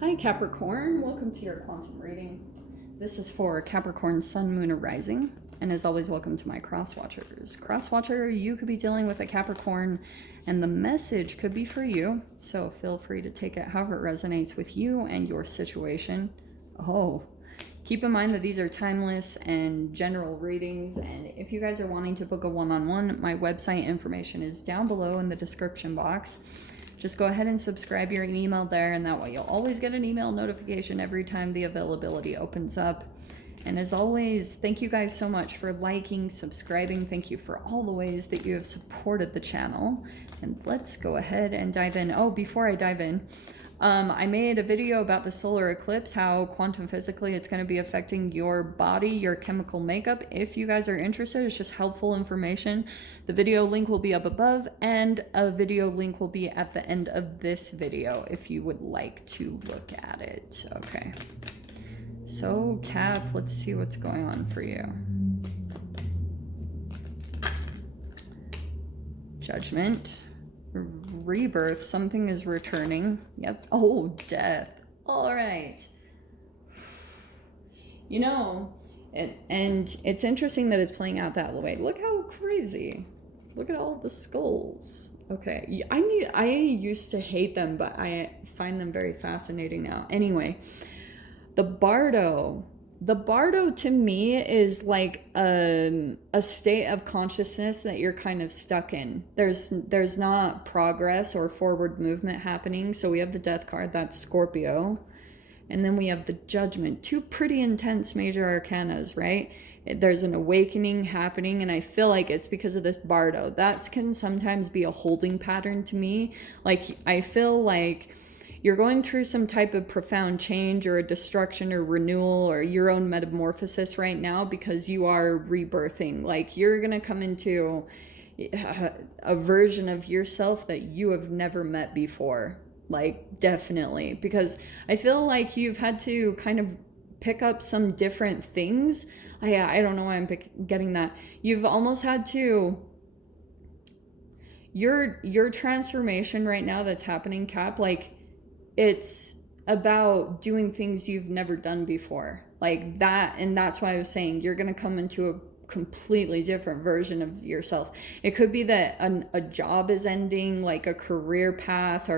Hi Capricorn, welcome to your quantum reading. This is for Capricorn Sun, Moon, or Rising, and as always, welcome to my cross watchers. Cross watcher, you could be dealing with a Capricorn, and the message could be for you, so feel free to take it however it resonates with you and your situation. Keep in mind that these are timeless and general readings, and if you guys are wanting to book a one-on-one, my website information is down below in the description box. Just go ahead and subscribe your email there, and that way you'll always get an email notification every time the availability opens up. And as always, thank you guys so much for liking, subscribing. Thank you for all the ways that you have supported the channel. And let's go ahead and dive in. Oh, before I dive in, I made a video about the solar eclipse, how quantum physically it's going to be affecting your body, your chemical makeup. If you guys are interested, it's just helpful information. The video link will be up above, and a video link will be at the end of this video if you would like to look at it. Okay. So, Cap, let's see what's going on for you. Judgment. Rebirth, something is returning. Yep. Oh, death. All right. You know, and it's interesting that it's playing out that way. Look how crazy. Look at all the skulls. Okay. I used to hate them, but I find them very fascinating now. Anyway, the Bardo to me is like a state of consciousness that you're kind of stuck in. There's not progress or forward movement happening. So we have the Death card, that's Scorpio. And then we have the Judgment, two pretty intense major arcanas, right? There's an awakening happening, and I feel like it's because of this Bardo. That can sometimes be a holding pattern to me. Like, I feel like you're going through some type of profound change or a destruction or renewal or your own metamorphosis right now because you are rebirthing. Like, you're going to come into a version of yourself that you have never met before. Like, definitely. Because I feel like you've had to kind of pick up some different things. I don't know why I'm getting that. You've almost had to... Your transformation right now that's happening, Cap, like... it's about doing things you've never done before, like that. And that's why I was saying you're going to come into a completely different version of yourself. It could be that a job is ending, like a career path,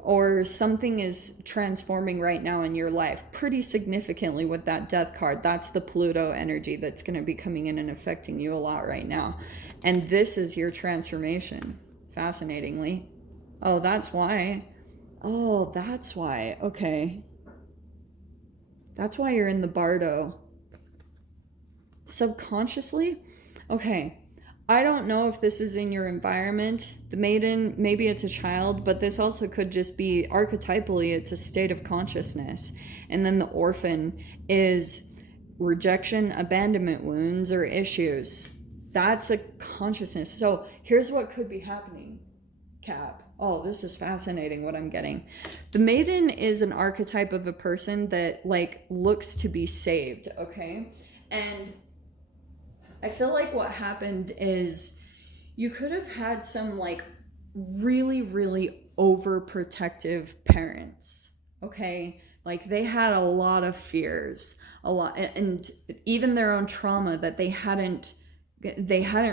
or something is transforming right now in your life pretty significantly with that Death card. That's the Pluto energy that's going to be coming in and affecting you a lot right now. And this is your transformation, fascinatingly. Oh, that's why. Oh, that's why. Okay. That's why you're in the Bardo. Subconsciously? Okay. I don't know if this is in your environment. The Maiden, maybe it's a child, but this also could just be archetypally, it's a state of consciousness. And then the Orphan is rejection, abandonment wounds, or issues. That's a consciousness. So here's what could be happening, Cap. Oh, this is fascinating what I'm getting. The Maiden is an archetype of a person that like looks to be saved, okay? And I feel like what happened is you could have had some like really, really overprotective parents, okay? Like they had a lot of fears, a lot, and even their own trauma that they hadn't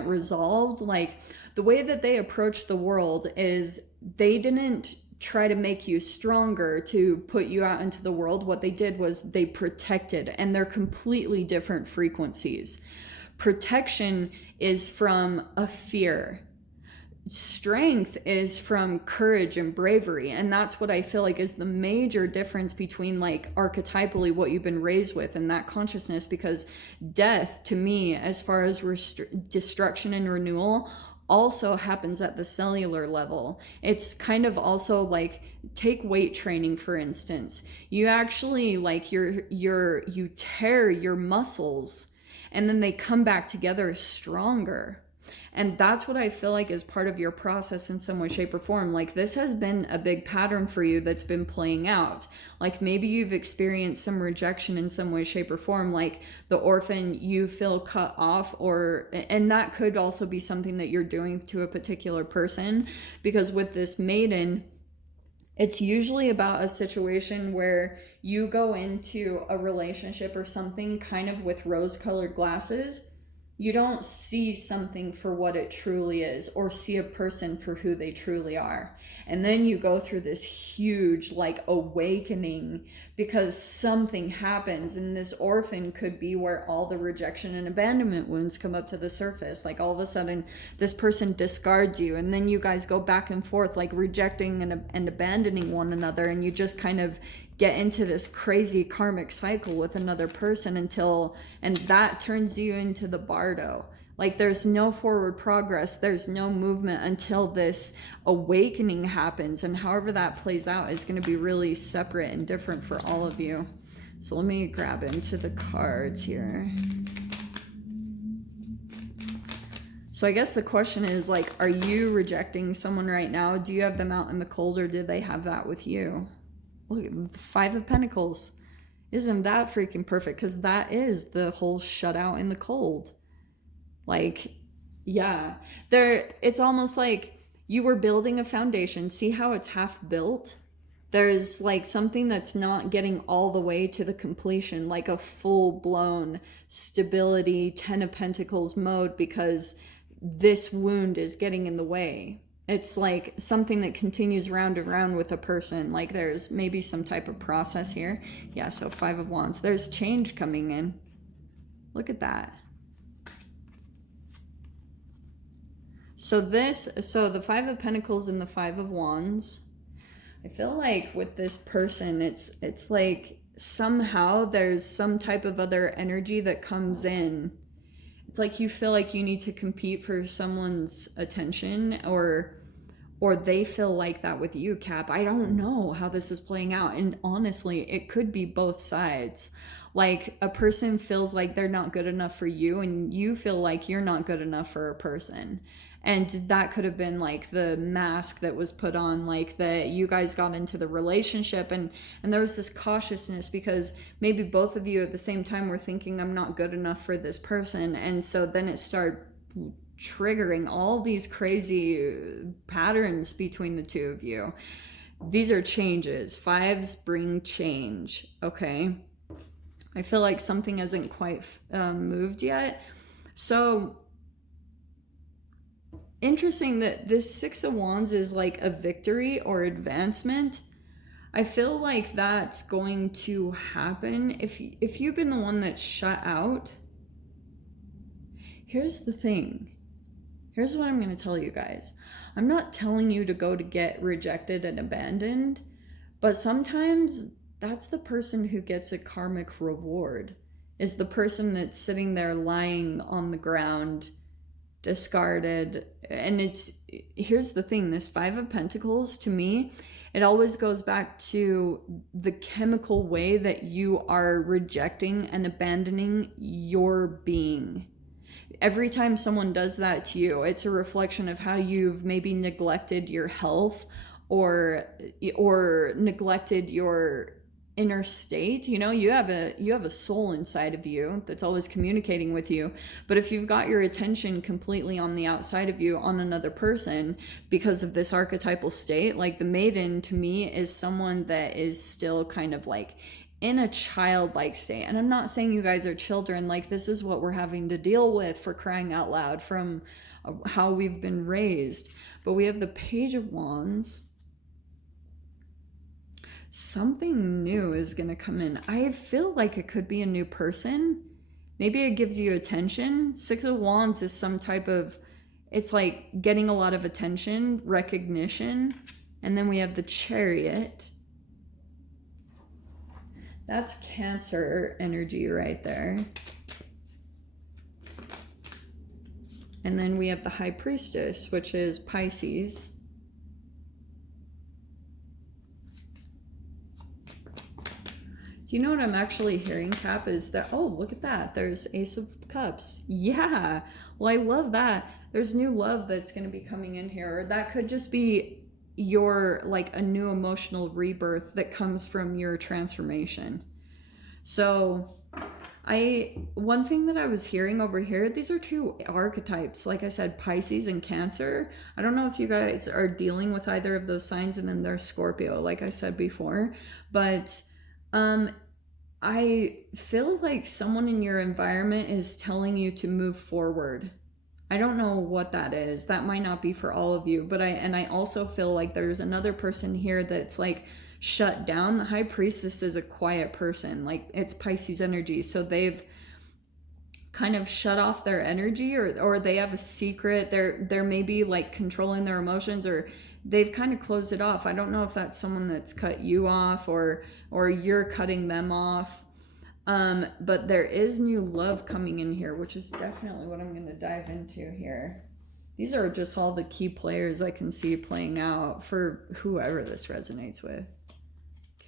resolved. Like the way that they approached the world is they didn't try to make you stronger to put you out into the world. What they did was they protected, and they're completely different frequencies. Protection is from a fear. Strength is from courage and bravery, and that's what I feel like is the major difference between like archetypally what you've been raised with and that consciousness. Because death to me, as far as destruction and renewal, also happens at the cellular level. It's kind of also like, take weight training for instance. You actually like you tear your muscles and then they come back together stronger. And that's what I feel like is part of your process in some way, shape, or form. Like this has been a big pattern for you that's been playing out. Like maybe you've experienced some rejection in some way, shape, or form. Like the Orphan, you feel cut off, and that could also be something that you're doing to a particular person. Because with this Maiden, It's usually about a situation where you go into a relationship or something kind of with rose-colored glasses. You don't see something for what it truly is, or see a person for who they truly are. And then you go through this huge like awakening because something happens, and this orphan could be where all the rejection and abandonment wounds come up to the surface. Like all of a sudden this person discards you, and then you guys go back and forth like rejecting and abandoning one another, and you just kind of get into this crazy karmic cycle with another person and that turns you into the bardo. Like there's no forward progress, there's no movement until this awakening happens, and however that plays out is going to be really separate and different for all of you. So let me grab into the cards here. So I guess the question is, like, are you rejecting someone right now? Do you have them out in the cold, or do they have that with you? Look at the Five of Pentacles. Isn't that freaking perfect? Because that is the whole shutout in the cold. Like, yeah. It's almost like you were building a foundation. See how it's half built? There's like something that's not getting all the way to the completion, like a full-blown stability, Ten of Pentacles mode, because this wound is getting in the way. It's like something that continues round and round with a person. Like there's maybe some type of process here. Yeah, so Five of Wands. There's change coming in. Look at that. So the Five of Pentacles and the Five of Wands. I feel like with this person, it's like somehow there's some type of other energy that comes in. It's like you feel like you need to compete for someone's attention, or they feel like that with you, Cap. I don't know how this is playing out. And honestly, it could be both sides. Like a person feels like they're not good enough for you, and you feel like you're not good enough for a person. And that could have been like the mask that was put on, like that you guys got into the relationship, and there was this cautiousness because maybe both of you at the same time were thinking, I'm not good enough for this person. And so then it started triggering all these crazy patterns between the two of you. These are changes. Fives bring change, okay? I feel like something hasn't quite moved yet. So interesting that this Six of Wands is like a victory or advancement. I feel like that's going to happen if you've been the one that's shut out. Here's the thing. Here's what I'm going to tell you guys. I'm not telling you to go to get rejected and abandoned, but sometimes that's the person who gets a karmic reward, is the person that's sitting there lying on the ground, discarded. And here's the thing, this Five of Pentacles, to me, it always goes back to the chemical way that you are rejecting and abandoning your being. Every time someone does that to you, it's a reflection of how you've maybe neglected your health or neglected your inner state. You know, you have a soul inside of you that's always communicating with you, but if you've got your attention completely on the outside of you, on another person, because of this archetypal state, like the Maiden to me is someone that is still kind of like in a childlike state. And I'm not saying you guys are children, like this is what we're having to deal with, for crying out loud, from how we've been raised. But we have the Page of Wands. Something new is going to come in. I feel like it could be a new person. Maybe it gives you attention. Six of Wands is some type of, it's like getting a lot of attention, recognition. And then we have the Chariot. That's Cancer energy right there. And then we have the High Priestess, which is Pisces. Do you know what I'm actually hearing, Cap, is that, oh, look at that. There's Ace of Cups. Yeah. Well, I love that. There's new love that's going to be coming in here. Or that could just be your, like, a new emotional rebirth that comes from your transformation. So One thing that I was hearing over here, these are two archetypes, like I said, Pisces and Cancer. I don't know if you guys are dealing with either of those signs, and then there's Scorpio, like I said before, but I feel like someone in your environment is telling you to move forward. I don't know what that is. That might not be for all of you, but I also feel like there's another person here that's like shut down. The High Priestess is a quiet person. Like, it's Pisces energy, so they've kind of shut off their energy, or they have a secret. They're maybe like controlling their emotions, or they've kind of closed it off. I don't know if that's someone that's cut you off, or you're cutting them off. But there is new love coming in here, which is definitely what I'm going to dive into here. These are just all the key players I can see playing out for whoever this resonates with.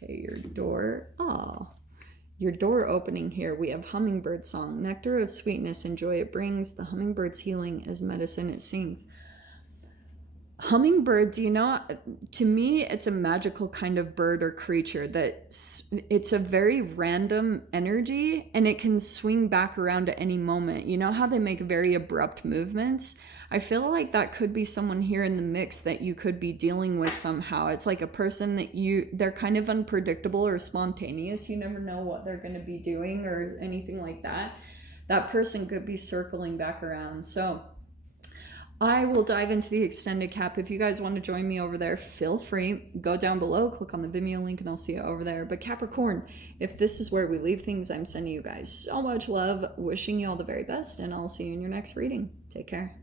Okay, your door. Oh, your door opening here. We have hummingbird song. Nectar of sweetness and joy it brings. The hummingbird's healing as medicine it sings. Hummingbirds, you know, to me, it's a magical kind of bird or creature that it's a very random energy, and it can swing back around at any moment. You know how they make very abrupt movements? I feel like that could be someone here in the mix that you could be dealing with somehow. It's like a person that they're kind of unpredictable or spontaneous. You never know what they're going to be doing or anything like that. That person could be circling back around. So I will dive into the extended cap. If you guys want to join me over there, feel free. Go down below, click on the Vimeo link, and I'll see you over there. But Capricorn, if this is where we leave things, I'm sending you guys so much love, wishing you all the very best, and I'll see you in your next reading. Take care.